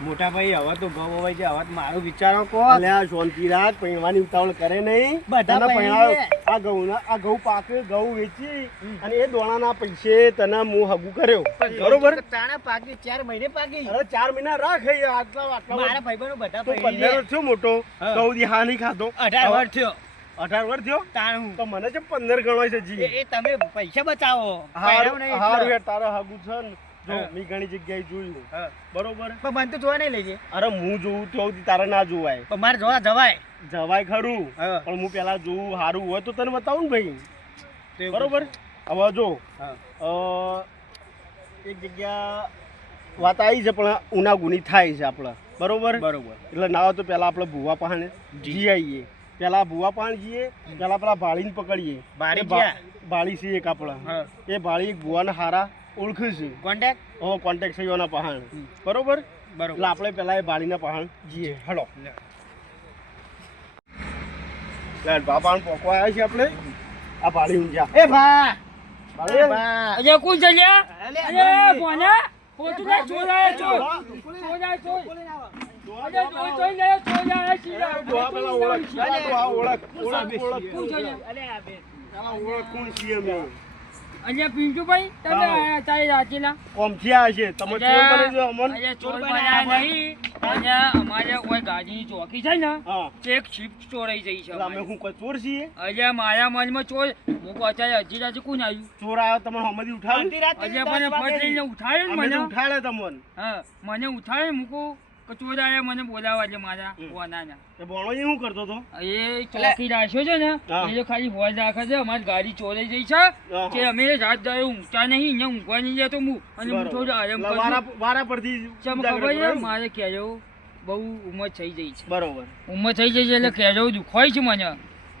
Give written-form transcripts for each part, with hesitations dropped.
મોટા ભાઈ હવે તો ગવો હોય છે, હવે મારો વિચારો કો. અલે આ શાંતિ રાખ, પૈણવાની ઉતાવળ કરે નહીં. બધા તને પૈણાવે. આ ઘઉં પાકે, ઘઉં વેચી અને એ દોણાના પૈસે તને હું હગું કર્યો, બરોબર? તાણે પાકી 4 મહિને પાકી. અરે 4 મહિના રાખ આટલા મારા ભાઈબંધો બધા તું પૈણી 15 વર્ષ થયો મોટો, હા. ઘઉં દી હા નહીં ખાતો. 18 વર્ષ થયો. 18 વર્ષ થયો તાણ હું. તો મને છે 15 ગણો છે જી. એ તમે પૈસા બચાવો. પૈણાવ નહીં એટલે. હારું યાર, તારે હગું છે ને. જો હા. મેં ઘણી જગ્યાએ જોયું, હા. બરોબર? પણ મને તો જોવા નહીં લેજે. અરે હું જોઉં તો તારે ના જોવાય. પણ મારે જોવા જવાય. જવાય ખરું, હા. પણ હું પેલા જોઉં, સારું હોય તો તને બતાવું ને ભાઈ, તો એવું બરોબર? હવે જો હા. એક જગ્યા વાત આવી છે, પણ ઉનાગુની થાય છે આપણે, બરોબર? બરોબર. એટલે ના હોય તો પેલા આપણે ભૂવા પાહણે જી આવીએ. પેલા ભૂવા પાહણ જઈએ, પેલા પેલા ભાળીને પકડીએ. ભાળી એ ભા- ગયા? ભાળી છે એક આપણા, હા. એ ભાળી એક ભૂવાને હારા ઓળખે છે. કોન્ટેક્ટ. કોન્ટેક્ટ છે એના પહાણ, બરોબર? બરોબર. એટલે આપણે પેલા એ ભાળીના પહાણ જઈએ. હલો બાપા પોકવા આવ્યા છે આપણે. આ ભાળી ઊંઝા એ ભા. ભાળી ભા. અજે કોણ છે લ્યા? અલે, અરે કોને? પોતું ના ચોરાય ચોર. ચોરાય ચોર. અજે ચોર ચોર લે ચોરાય સીધા. ડોહા પેલા ઓળખ, ડોહા ઓળખ, ઓળખ કોણ છે લ્યા? અલે આ બેન. પેલા ઓળખ કોણ છીએ અમે? અજે પિંટુભાઈ તમે આયા તારી રાચેલા. કોમથી આવ્યા છે તમે? ચોર બની જો અમન. અજે ચોર બનાયા નહીં. અજે અમારે કોઈ ગાડીની ચોકી છે ને હા, તે એક શિફ્ટ ચોરાઈ જઈ છે એટલે અમે શું કોઈ ચોર છીએ? અજે મારા મનમાં ચોર હું અત્યારે હજી રાતે કોણ આવ્યું ચોર આવ્યો તમને હમણાં ઉઠાવ્યું? અડધી રાત્રે અજે 10 મને ફટ વાગે. લઈને ઉઠાડ્યો ને અમે તો મને ઉઠાડ્યા તમને. હા મને ઉઠાડે મૂકું કે ચોર આયા મને બોલાવા એટલે મારા બોનાના એ બોણો એ શું કરતો હતો? એ ચોકી રાખ્યો છે ને હા. એ તો ખાલી હોજ રાખે છે અમારી ગાડી ચોરાઈ જઈ છે હા. કે અમે રાત દાડે ઊંઘતા નહીં અહીંયા ઊંઘવા નહીં જતો હું અને હું થોડું આરામ એટલે કરું વારા પરથી ચમ ઉજાગરો ખબર છે કરો. મારે કહેજો બહુ ઉંમર થઈ જઈ છે બરોબર. ઉંમર થઈ જઈ છે એટલે કહેજો દુખવાય છે મને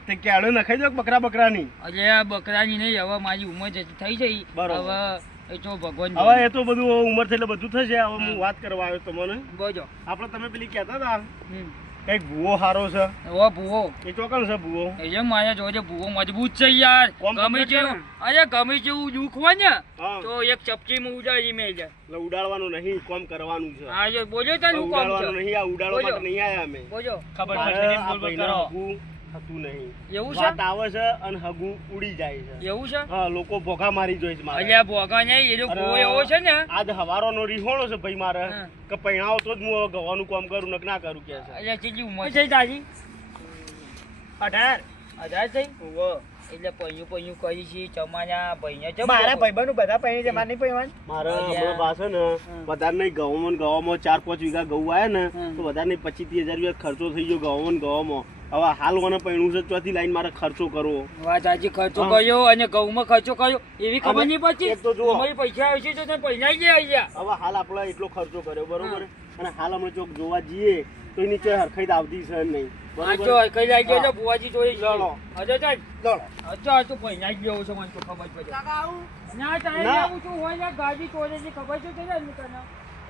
તે કેળો નખાઈ દો બકરાની. એટલે આ બકરાની નહીં હવે મારી ઉંમર થઈ જઈ બરોબર. હવે એ તો ભગવાન હવે એ તો બધું ઉંમર થઈ એટલે બધું થશે. હવે હું વાત કરવા આવ્યો તમને. બોજો આપણે તમે પેલી કહેતા હતા હમ કઈક ભૂવો હારો છે, ઓ ભૂવો એ ચોકન છે ભૂવો? એટલે મારે જોજે ભૂવો મજબૂત છે યાર કોમ ગમે complete જેવું અરે ગમે જેવું દુઃખ હોય ને હા, તો એક ચપટીમાં ઉડાડી મેલ જાય એટલે ઉડાડવાનું નહીં, કોમ કરવાનું છે. હા જો બોજો તને હું કોમ ઉડાડવાનું છે નહીં, આ ઉડાડવા બોલો. માટે નહીં આયા અમે. બોજો ખબર મારે પડશે આ બોલ બોલ ભાઈને કરો. હગું થતું નહીં. એવું છે વાત આવે છે અને હગું ઉડી જાય છે. એવું છે હા, લોકો ભોગા મારી જોઈ છે મારે. અલ્યા ભોગા નહીં એ તો અરે, ભૂવો એવો છે ને આજ હવારોનો રીહોણો છે ભાઈ મારે હા. કે પૈણાવો તો જ હું હવે ગવાનું કામ કરું ને કે ના કરું કે છે. અલ્યા કેટલી ઉંમર થઈ તારી 18. 18 થઈ ઓહો. એટલે પૈયું પૈયું કરી છે ચમાના ભાઈને જમ મારા ભાઈબંધો બધા પૈણી છે, મારે નહીં પૈવાનું. મારે અલ્યા. હમણાં પાસે ને વધારે નહીં ઘઉંમાં 4-5 વીઘા ઘઉં આવ્યા ને હમ. તો વધારે નહીં 25-30 હજાર રૂપિયા ખર્ચો થઈ ગયો ઘઉંમાં. હવે હાલ મને પૈણું છે ચોથી લાઈન મારે ખર્ચો કરવો. વાત આજે ખર્ચો હા. કર્યો અને ઘઉંમાં ખર્ચો કર્યો એવી ખબર અમે નહીં પડતી એક તો જુઓ. અમારી પૈસા આવશે તો તમે પૈસા ગયા અહીંયા હવે હાલ આપણે એટલો ખર્ચો કર્યો, બરોબર? અને હાલ અમે ચોક જોવા જઈએ તો એની ચોય હરખાઈ તો આવતી છે નહીં, આ બરોબર? જો કઈ લાગી હા. ગયો બુવાજી જોઈ લડો. અજય ચાલ લડો. અચ્છા તો પૈસા ગયો છે મને તો ખબર પડે ના તારે ના. આવું છું હોય ને ગાડી તોડે છે ખબર છે તને ને તને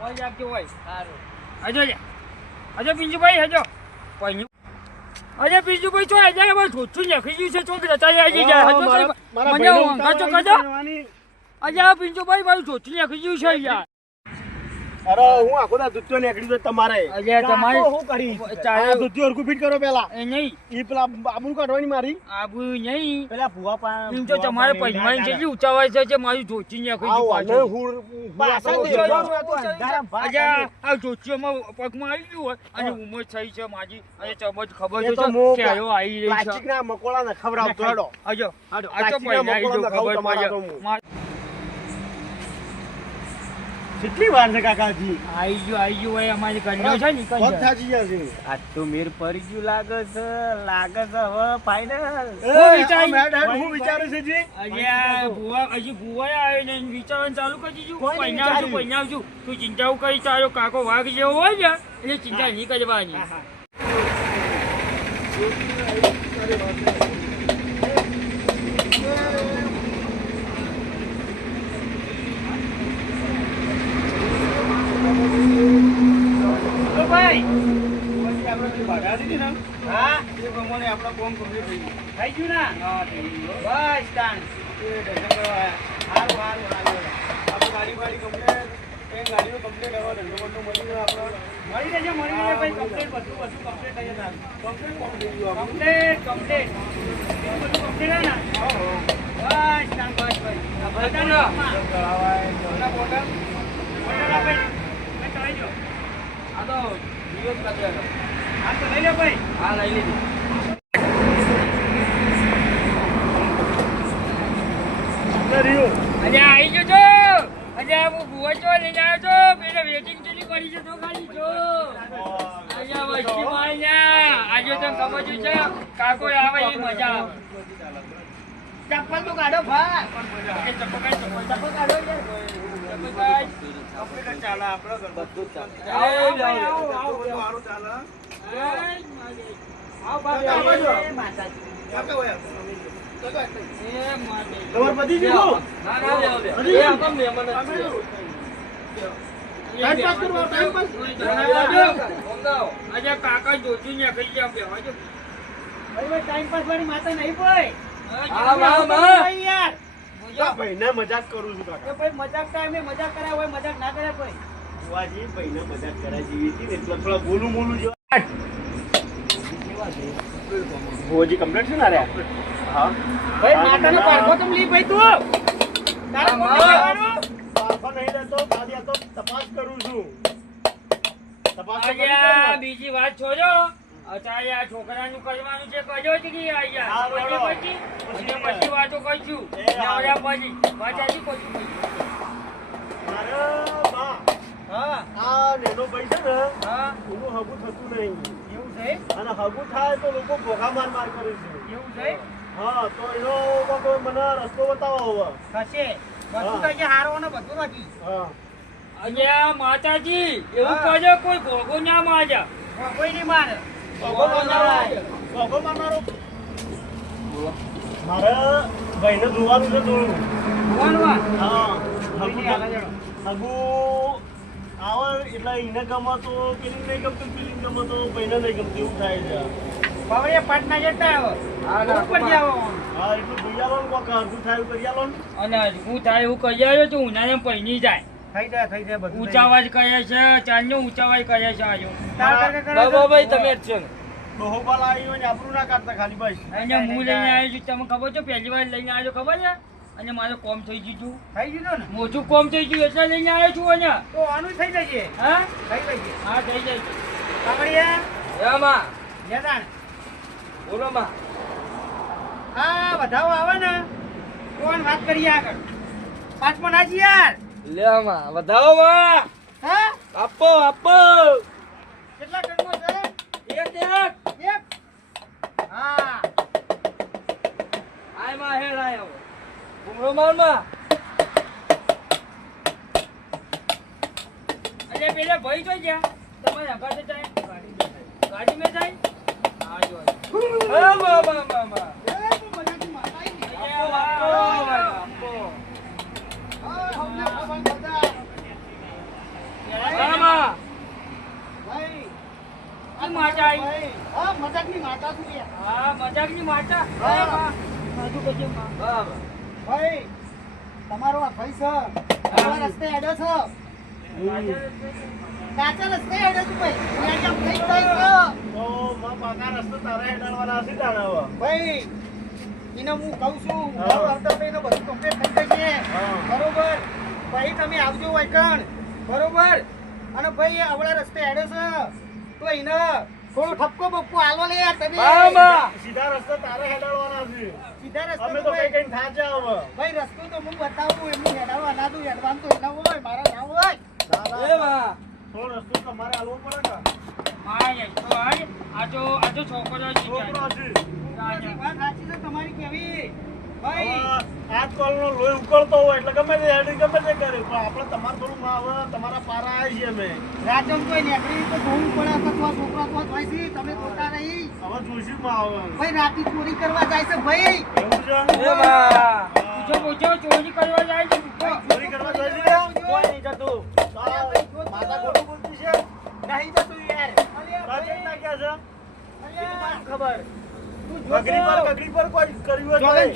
હોય લાગજો હોય સારું. અજય પિંજુભાઈ હજો પૈયું અજય પિંજુભાઈ છો અજય હવે થોડું લખી ગયું છે ચોક રચાઈ આવી જાય હજો મારા મને ભાઈને ઊંઘા તો ઉતાવળ કજો કરવાની. અજય પિંજુભાઈ મારું થોડું લખી ગયું છે યાર અરે હું આખો દા દૂધિયો નીકળી ગયો તમારે. અજય તમારી હું કરી? આ ચાલે દૂધિયો હરખું ફીટ કરો પેલા. એ નહીં ઈ પેલા આબરૂ કાઢવાની મારી. આબુ નહીં પેલા ભૂવા પા- એમ તો તમારે પૈસાની જેટલી ઉચાવાય છે જે મારી ધોતી નાખી આ છે વાને પાછું હું પાછળ હું દેજો. આપણો અંધારામાં ભાગ અજા આ ધોતીઓમાં પગમાં આવી ગયું હોય અને ઉંમર થઈ છે મારી અને ચમચ ખબર એ છે તો મો- કે આયો આવી રહી છે પ્લાસ્ટિકના મકોડા ને ખવડાવતો હેડો. આજો હાડો. આ તો પ્લાસ્ટિકના પૈસા આવી મકોડા જો ને ખબર ખાવ તમારા તો પડે હું. માર- કેટલી વાર છે કાકાજી? આવી ગયું હોય અમારી કન્યા છે ને પગ કન્યા. થાચી ગયા છે. આજ તો મેર પડી ગયું લાગે છે હવે ફાઇનલ. હું વિચારે છે જી? અલ્યા ભુવા હજી ભુવા આવ્યો ને વિચારવાનું ચાલુ કરી દીધું કોઈ નહીં પૈણાવજો વિચાર્યું. પૈણાવજો તું ચિંતા કરી તારો કાકો વાઘ જેવો હોય ને એટલે ચિંતા નહીં કરવાની તો ભાઈ પછી આપણે જે ભાડા દીધી ને, હા એ પ્રમાણે આપણો કામ complete થઈ ગયું. થઈ ગયું ને? હા, થઈ ગયું. બસ તાન. એ દર્શન કરવા આયા. સારું સારું સારું. આપણે ગાડી complete એ ગાડીનું કમ્પ્લીટ હવે ધંધો બંધો મળી જાય આપણે. મળી જશે ભાઈ કમ્પ્લીટ બધું કમ્પ્લીટ થઈ જશે કમ્પ્લીટ કોમ થઈ ગયું આપણે. કમ્પ્લીટ બધું કમ્પ્લીટ હે ને બસ તાન બસ ભાઈ આ બોટલ કરાવાય તો. બોટલ આપે મેં ચલાવી દો આ તો દિવસ કાઢે આ તો લઈ લે ભાઈ હા લઈ લીધી રહ્યું. અરે આવી જજો અરે હું ભુવા ચો લઈને આવ્યો છો પેલે વેટિંગ ચેલી કરી છે તો ખાલી જો અહીંયા વસ્તી માયા આજે તો ખબર છે કાકો આવે એ મજા આવે ચપ્પલ તો કાઢો ભાઈ ચપ્પલ કાઢો ભાઈ કમ્પ્લીટ ચાલે આપણે ઘર. બધું જ ચાલે આવો સારું ચાલે. તમારે બધી દીધું? ના ના લેવો લે હજી? એ આપો મહેમાન જ છે. ટાઈમ પાસ કરવા, ટાઈમ પાસ. સમજાવો. આજે કાકા જોતું ને કઈ જાવ બેવાજો ટાઈમ પાસ વાળી માતા નહીં ભાઈ હા, હા. યાર ભાઈને મજાક કરું છું કાકા. એ ભાઈ મજાક ટાઈમે મજાક કરાય હોય મજાક ના કરે ભાઈ બુવાજી ભાઈને મજાક કરાય જેવી હતી ને એટલે થોડા બોલું બોલું જેવા. બુવાજી કમ્પ્લીટ છે ને અરે? હા. ભાઈ માતાનો પારખો તમ લી ભાઈ તું તારે હા, કોણ હા. કહેવાનું? પાછો નહીં રહેતો, ખાલી આ તો તપાસ કરું છું. તપાસ તો કરી આજે દો ને. બીજી વાત છોડો અત્યારે આ છોકરાનું કરવાનું છે કજો જ કે હા, આયા બોલો. પછી વાતો કરશું એ હા. નવરા પછી વાચાજી પછી મારા બા, હા આ નેનો ભાઈ છે ને હા એનું હગું થતું નહીં. એવું છે અને હગું થાય તો લોકો ભોગા માર માર કરે છે. એવું છે હા, તો એનો કોઈ મને રસ્તો બતાવો હવે. થશે બધું હા. કઈ હારો ને બધું નથી હા. આજે આ માતાજી એવું હા. કહો કોઈ ભોગો ના માજા કોઈ નહીં મારે ભોગો મારનારો. ભોગો મારનારો. મારે ભાઈને જોવાનું છે થોડું. ભગવાનમાં હા. કોઈ નહીં, આગળ જડો. હગું આવે એટલે એને ગમે તો પેલી નહીં ગમતું, પેલી ગમે તો ભાઈને નહીં ગમતું, એવું થાય છે. બાવળિયા પાટના જતા આવો હા, ના, ઉપર જાઓ હા, એટલું જોઈ આલો ને કોક હગું થાય એવું કરી આલો ને. અને હું થાય એવું કહી આવ્યો તો ઉનાળે પૈની જાય થઈ જાય બધું. ઊંચા અવાજ કહે છે ચાંદનો ઊંચા અવાજ કહે છે આજુ બાબા ભાઈ તમે જ છો ને ડોહોબાલ આવી હોય ને આપણું ના કાઢતા ખાલી બસ. અને હું લઈને આવ્યો છું તમને ખબર છે પહેલી વાર લઈને આવ્યો ખબર છે અને મારે કોમ થઈ ગયું હતું થઈ ગયું ને? મોટું કોમ થઈ ગયું એટલે લઈને આવ્યો છું અહીંયા તો આનું થઈ જશે. હા થઈ જશે. હા થઈ જાય છે. કાકડિયા, એમાં લેદાણ. બોલો માં આ વધાવો આવે ને કોણ વાત કરીએ આગળ. પાંચમો નાખી યાર. લે માં વધાવો માં હા? આપો આપો કેટલા ટનનો છે? એક એક. હા. આય માં હેડ આયો ઘૂમરો માર માં અરે પેલા ભાઈ તો ગયા તમારે આગળ તો જાય ગાડી મેં જાય હા જો હા બાબા મામા એ તો મજાની માતા આવી. અરે વાહ. આપો હા, હમને ખબર બધા. મામા ભાઈ. આ માતા આવી. ભાઈ. હા, મજાકની માતા છું યાર. હા મજાકની માતા હા. અરે વાહ. સાધુ કજે માં બાબા ભાઈ, તમારો આ ભાઈ છે. તમારા રસ્તે હેડો છો. કાચા રસ્તે હેડો છો ભાઈ. ત્યાં કેમ થઈ જાય છો? તો માં પાકા રસ્તે તારે હેડાડવાના હશે તાણે હવે. ભાઈ, એને હું કહું છું. હા. આવતા તો એને બધું complete થઈ જશે. હા. બરોબર. ભાઈ તમે આવજો વાયકણ. બરોબર. અને ભાઈ આવડા રસ્તે હેડો છે તો એને થોડો ઠપકો બપકો આલો લે યાર તમે. મામા. સીધા રસ્તે તારે હેડાડવાના છે. સીધા રસ્તે અમે તો કઈ કઈ થાચા હવે ભાઈ રસ્તો તો હું બતાવું એમની હેડાડવા ના દઉં હેડવાનું તો એના હોય મારા ના હોય એ માં થોડો રસ્તો તમારે આલવો પડે ને હા યાર તો હાય આ તો છોકરો છે છોકરો છે વાત સાચી છે તમારી કેવી ભાઈ આજકાલનો લોહી ઉકળતો હોય એટલે ગમે તે હેડી ગમે તે કરે પણ આપણે તમારે થોડું આવે તમારા પારા આવી છે અમે રાજમ કોઈ નીકળી તો જોવું પડે અથવા છોકરા તો થાય છે તમે જોતા રહી હવે જોઈશું માં આવે ભાઈ રાતે ચોરી કરવા જાય છે ભાઈ એવું છે એ માં પૂછો ચોરી કરવા જાય છે પૂછો. ચોરી કરવા જાય છે કોઈ નહીં જતું માતા ખોટું બોલતી છે નહીં જતું યાર રાજન ના ક્યાં છે અલ્યા ખબર તું કગરી પર કોઈ કર્યું હોય તો અલ્યા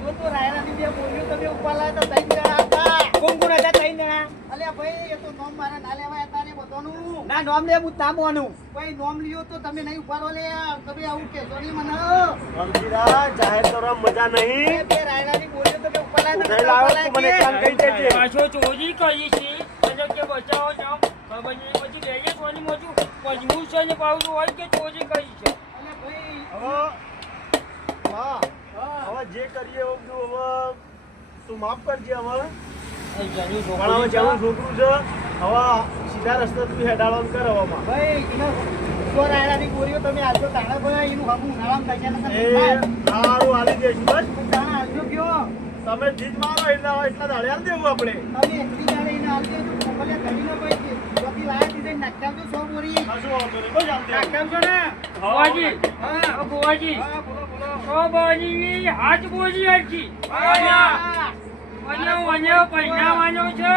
જો તો રાયરાની બે બોલ્યું તમે ઉપર લાયા તો 3 જણા હતા કોણ કોણ હતા 3 ને અલ્યા ભાઈ એ તો નોમ મારા ના લેવાય તારે બધાનું ના નોમ લેવું ના મોનું ભાઈ નોમ લ્યો તો તમે નહીં ઉપાડો લે તમે આવું કેશો નહીં મને સમજીરા જાહેર કરવા મજા નહીં બે રાયડાની બોલ્યો તો કે ઉપાડાય નહીં લાવો તું મને કામ કહી દેજે પાછો ચોરી કરી છે અને કે બચાવો જામ ખબર નહીં પછી બેજે સોની મોજું મજબૂત છે ને પાછું હોય કે ચોરી કરી છે અલ્યા ભાઈ હા હવે જે કરીએ એવું બધું હવે તું માફ કરજે હવે પણ હવે જેવું છોકરું છે હવે સીધા રસ્તે તું હેડાળવાનું કર હવામાં ભાઈ એનો સો રાયડાની બોલ્યો તમે આજો તાણા ભાઈ એનું હમું ઉનાળામાં થઈ એ જાય સારું હાલી દઈશું બસ તાણા આજો કયો તમે જીત મારો એટલા દાડે હાલ દેવું આપણે તમે એકલી જાણે એને હાલ દેજો ભલે ઘડી ન ભાઈ જોતી લાયા દીધે નાખ્યા તો 100 બોરી કશું વાંધો નહીં બસ હાલ દેવું નાખ્યા છો ને બુવાજી હા બુવાજી હા બોલો બોલો ઓ બાજી હાથ બોલી હરજી વન્ય પૈસા વાનો છે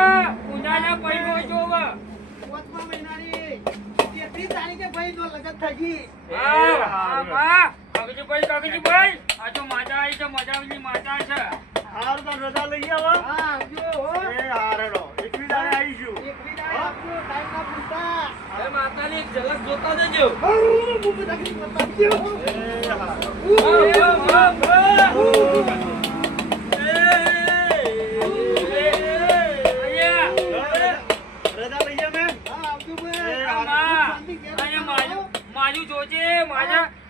ઉનાના પૈસો જોવે 5મા મહિનાની 33 તારીખે ભાઈ નો લગન થઈ ગઈ કાગજીભાઈ આ તો માતા આવી છે મજાની માતા છે સારું તો રજા લઈ આવો હા આવજો હો એ હારડો એકવી દાડે આવીશું એકલી દાડે આપજો ટાઈમ ના પૂછતા એ માતાની એક ઝલક જોતા જજો હું બધાની બતાવજો એ હા રજા લઈ અમે હા આવજો મારું જોજે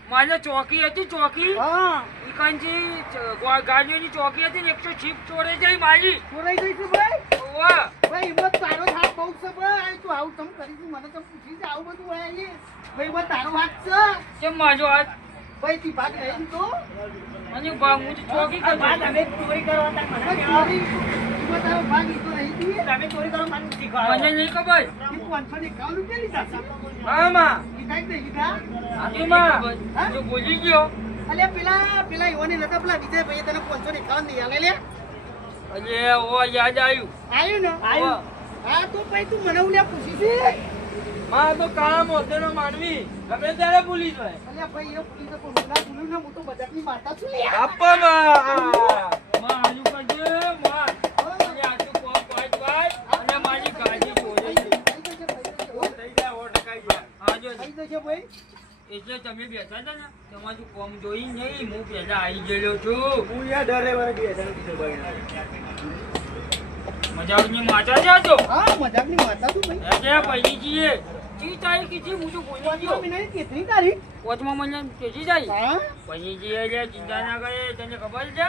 મારે ચોકી હતી ચોકી હા ઈકાનજી ગાડીઓની ચોકી હતી ને 100 છીપ ચોરે જાય મારી ચોરાઈ ગઈ છે ભાઈ ઓવા ભાઈ એમાં તારો હાથ બહુ છે ભાઈ તું આવું તમ કરીશું મને તમ પૂછી છે આવું બધું હોય અહીં ભાઈ એમાં તારો હાથ છે કેમ માજો હાથ ભાઈ તી ભાગ રહી તો અને હું તો ચોકી આ ભાગ કરી અમે ચોરી કરવા તા મને ચોરી એમાં તારો ભાગ ઈ તો રહી તી તમે ચોરી કરવા મને શીખવાડો મને નહીં ખબર ઈ 551 રૂપિયા લીધા છે હા માં ઈ કાઈ દે લીધા હા જો બોલી ગયો અલે પેલા ઈવોની નતા પેલા વિજય ભાઈ તને 551 દઈ આલે લે અરે ઓ યાદ આવ્યું આવ્યું ને આવ્યું હા તો ભાઈ તું મને ઉલ્યા પૂછી છે માં તો કાળા મોતેનો માનવી ગમે ત્યારે ભૂલી જાય અલ્યા ભાઈ એ પૂછી તો પણ ના ભૂલું ને હું તો બજારની માતા છું લે આપા માં આજુ કરજે માં અને આજુ કોમ પાંચ ભાઈ અને મારી ગાડી બોલે છે થઈ જાય ઓર ટકાઈ જાય આજો થઈ જશે ભાઈ એટલે તમે બેઠા હતા ને તમારું કોમ જોઈ નહીં હું પહેલા આવી ગયેલો છું હું યાર ડરે બે જણ પીછે ભાઈ મજાકની માતા જાજો હા મજાકની માતા તું ભાઈ એટલે પૈની જીએ કી તારીખ કીધી હું તો ભૂલી પાંચમા ગયો મહિનાની કેટલી તારીખ 5મા મહિના કેજી જાય હા પૈની જીએ એટલે ચિંતા ના કરે તને ખબર છે